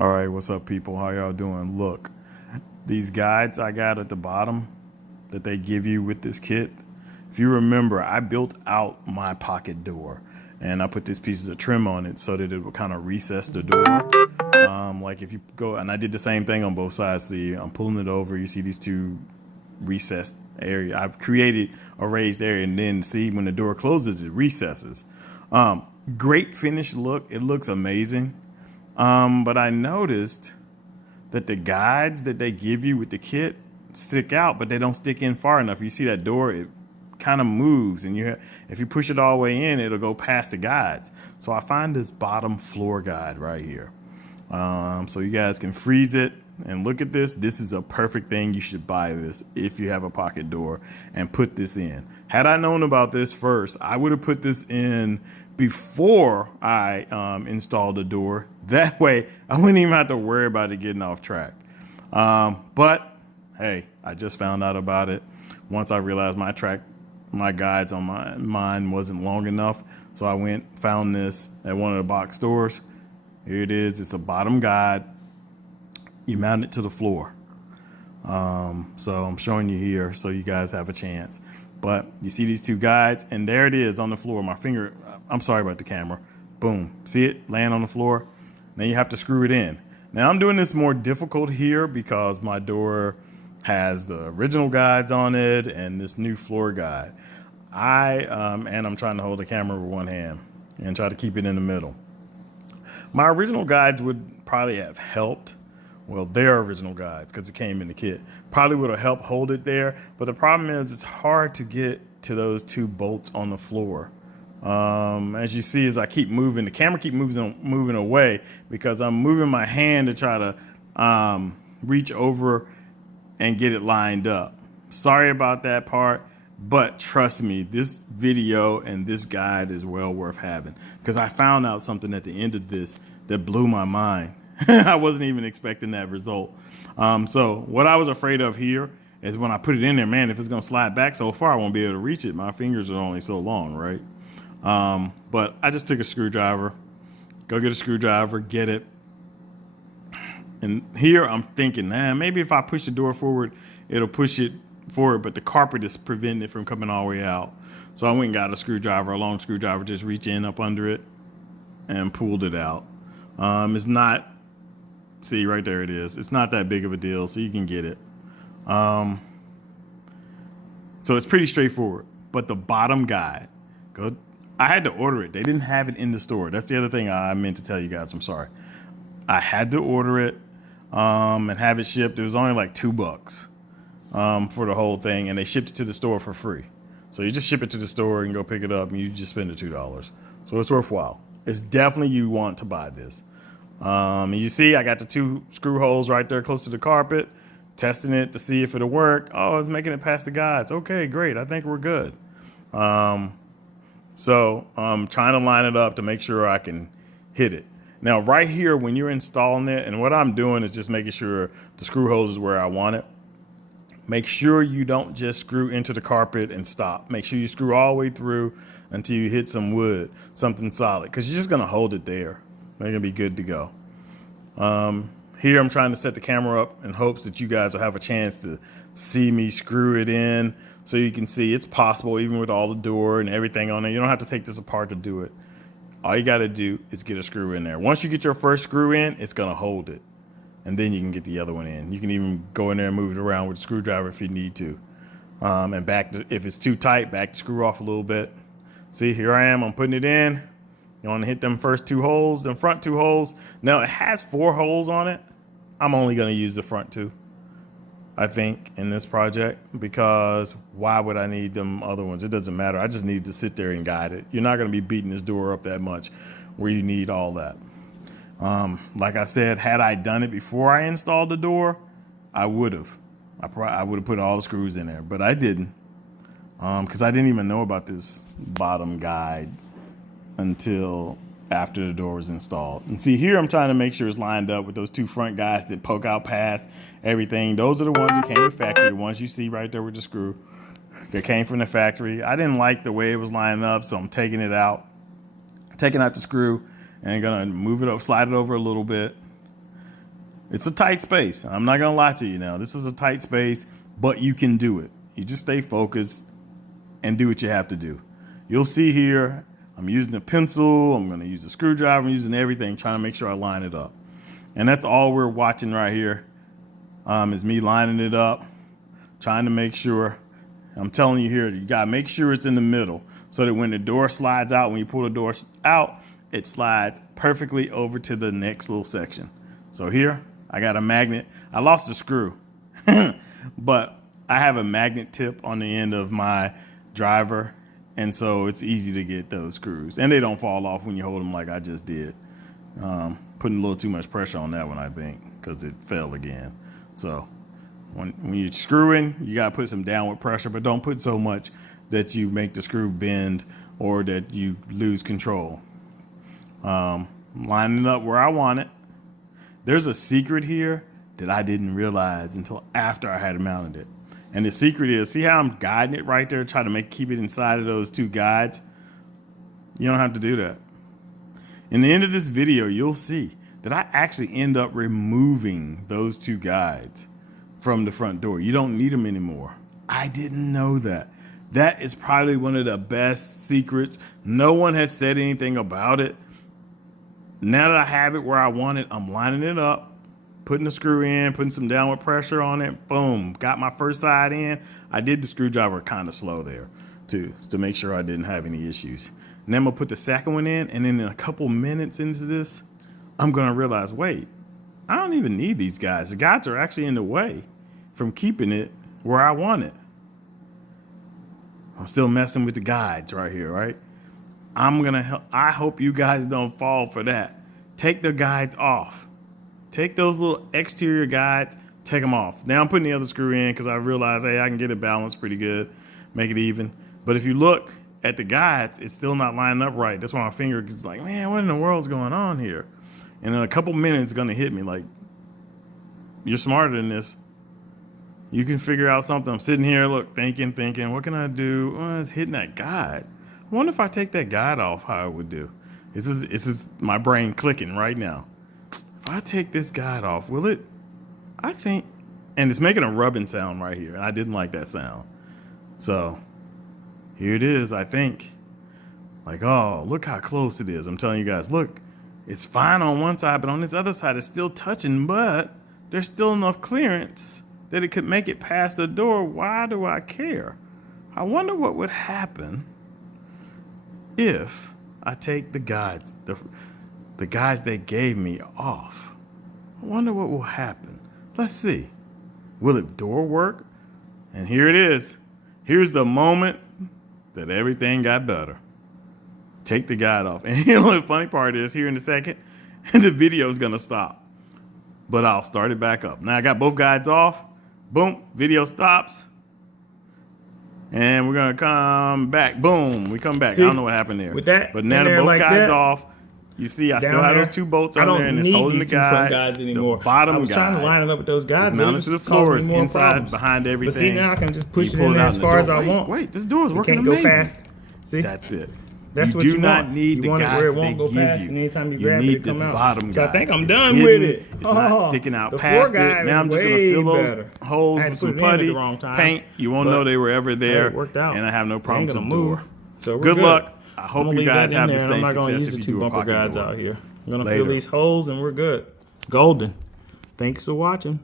All right, what's up, people? How y'all doing? Look, these guides I got at the bottom that they give you with this kit. If you remember, I built out my pocket door and I put these pieces of trim on it so that it would kind of recess the door. Like if you go, and I did the same thing on both sides. See, I'm pulling it over. You see these two recessed area. I've created a raised area, and then see when the door closes, it recesses. Great finished look. It looks amazing. But I noticed that the guides that they give you with the kit stick out, but they don't stick in far enough. You see that door, it kind of moves, and if you push it all the way in, it'll go past the guides. So I find this bottom floor guide right here. So you guys can freeze it and look at this. This is a perfect thing. You should buy this if you have a pocket door and put this in. Had I known about this first, I would have put this in before I installed the door. That way I wouldn't even have to worry about it getting off track. But hey, I just found out about it once I realized my guides on mine wasn't long enough. So I found this at one of the box stores. Here it is. It's a bottom guide. You mount it to the floor. So I'm showing you here so you guys have a chance. But you see these two guides, and there it is on the floor. My finger, I'm sorry about the camera. Boom. See it laying on the floor? Then you have to screw it in. Now I'm doing this more difficult here because my door has the original guides on it and this new floor guide. And I'm trying to hold the camera with one hand and try to keep it in the middle. My original guides would probably have helped. Well, their original guides, because it came in the kit, probably would have helped hold it there. But the problem is it's hard to get to those two bolts on the floor. As you see, as I keep moving, the camera keep moving away because I'm moving my hand to try to reach over and get it lined up. Sorry about that part, but trust me, this video and this guide is well worth having because I found out something at the end of this that blew my mind. I wasn't even expecting that result. So what I was afraid of here is when I put it in there, man, if it's going to slide back so far, I won't be able to reach it. My fingers are only so long, right? But I just took a screwdriver, go get a screwdriver, get it. And here I'm thinking, man, maybe if I push the door forward, it'll push it forward, but the carpet is preventing it from coming all the way out. So I went and got a long screwdriver, just reach in up under it and pulled it out. It's not, see right there it is. It's not that big of a deal, so you can get it. So it's pretty straightforward, but the bottom guide, I had to order it. They didn't have it in the store. That's the other thing I meant to tell you guys. I'm sorry. I had to order it and have it shipped. It was only like $2 for the whole thing, and they shipped it to the store for free. So you just ship it to the store and go pick it up, and you just spend the $2. So it's worthwhile. It's definitely you want to buy this. And you see, I got the two screw holes right there close to the carpet, testing it to see if it'll work. Oh, it's making it past the guides. Okay, great. I think we're good. So I'm trying to line it up to make sure I can hit it. Now, right here, when you're installing it, and what I'm doing is just making sure the screw holes is where I want it. Make sure you don't just screw into the carpet and stop. Make sure you screw all the way through until you hit some wood, something solid, because you're just going to hold it there. They're going to be good to go. Here, I'm trying to set the camera up in hopes that you guys will have a chance to see me screw it in so you can see it's possible even with all the door and everything on it. You don't have to take this apart to do it. All you got to do is get a screw in there. Once you get your first screw in, it's going to hold it. And then you can get the other one in. You can even go in there and move it around with a screwdriver if you need to. And if it's too tight, back the screw off a little bit. See, here I am. I'm putting it in. You want to hit them first two holes, them front two holes. Now, it has 4 holes on it. I'm only going to use the front 2, I think, in this project, because why would I need them other ones? It doesn't matter. I just need to sit there and guide it. You're not going to be beating this door up that much where you need all that. Like I said, had I done it before I installed the door, I would have. I would have put all the screws in there, but I didn't, because I didn't even know about this bottom guide until after the door was installed. And see, here I'm trying to make sure it's lined up with those 2 front guides that poke out past everything. Those are the ones that came from the factory, the ones you see right there with the screw. They came from the factory. I didn't like the way it was lining up, so I'm taking it out, taking out the screw, and gonna move it up, slide it over a little bit, It's a tight space. I'm not gonna lie to you now. This is a tight space, but you can do it. You just stay focused and do what you have to do. You'll see here, I'm using a pencil, I'm gonna use a screwdriver, I'm using everything, trying to make sure I line it up. And that's all we're watching right here, is me lining it up, trying to make sure. I'm telling you here, you gotta make sure it's in the middle so that when the door slides out, when you pull the door out, it slides perfectly over to the next little section. So here, I got a magnet. I lost a screw, but I have a magnet tip on the end of my driver, and so it's easy to get those screws. And they don't fall off when you hold them like I just did. Putting a little too much pressure on that one, I think, because it fell again. So when you're screwing, you got to put some downward pressure, but don't put so much that you make the screw bend or that you lose control. Lining up where I want it. There's a secret here that I didn't realize until after I had mounted it. And the secret is, see how I'm guiding it right there, trying to keep it inside of those two guides? You don't have to do that. In the end of this video, you'll see that I actually end up removing those two guides from the front door. You don't need them anymore. I didn't know that. That is probably one of the best secrets. No one has said anything about it. Now that I have it where I want it, I'm lining it up, putting the screw in, putting some downward pressure on it. Boom, got my first side in. I did the screwdriver kind of slow there too, to make sure I didn't have any issues. And then I'm gonna put the second one in, and then in a couple minutes into this, I'm gonna realize, wait, I don't even need these guides. The guides are actually in the way from keeping it where I want it. I'm still messing with the guides right here, right? I'm gonna help. I hope you guys don't fall for that. Take the guides off. Take those little exterior guides, take them off. Now I'm putting the other screw in because I realized, hey, I can get it balanced pretty good, make it even. But if you look at the guides, it's still not lining up right. That's why my finger is like, man, what in the world's going on here? And in a couple minutes, it's gonna hit me like, you're smarter than this. You can figure out something. I'm sitting here, look, thinking, what can I do? Well, it's hitting that guide. I wonder if I take that guide off, how it would do. This is my brain clicking right now. If I take this guide off, will it? I think, and it's making a rubbing sound right here, and I didn't like that sound. So here it is, I think. Like, oh, look how close it is. I'm telling you guys, look, it's fine on one side, but on this other side, it's still touching, but there's still enough clearance that it could make it past the door. Why do I care? I wonder what would happen if I take the guides, the guides they gave me off. I wonder what will happen. Let's see. Will the door work? And here it is. Here's the moment that everything got better. Take the guide off. And you know the funny part is, here in a second, the video is going to stop. But I'll start it back up. Now I got both guides off. Boom, video stops. And we're gonna come back. Boom, we come back. See, I don't know what happened there. With that, but now the both like guides that, off. You see, I still have those two bolts on there, and it's holding the front guide. guides anymore. The bottom I was trying to guide line it up with those guides, is mounted to the floor. It's inside, behind everything. But see, now I can just push You it in pull there out as and the far door- as I want. Wait, this door is working can't amazing. go past. See, That's it. that's you what do you not want. need You the want it guides where it they won't go give past, you. and anytime you You grab it, need it this come out. bottom So I guide. think I'm It's done hidden. with it. It's not sticking out the past four it. guide Now I'm is just gonna way fill those better. holes I had with to some put it in at the putty, wrong time, paint. You won't but know they were ever there, it worked out. and I have no It problem ain't with the gonna move. door. So we're Good luck. I I'm hope gonna you leave guys that in have there, the and I'm same not gonna success use the if you two do a bumper pocket guides door. out here. I'm gonna Later. fill these holes, and we're good. Golden. Thanks for watching.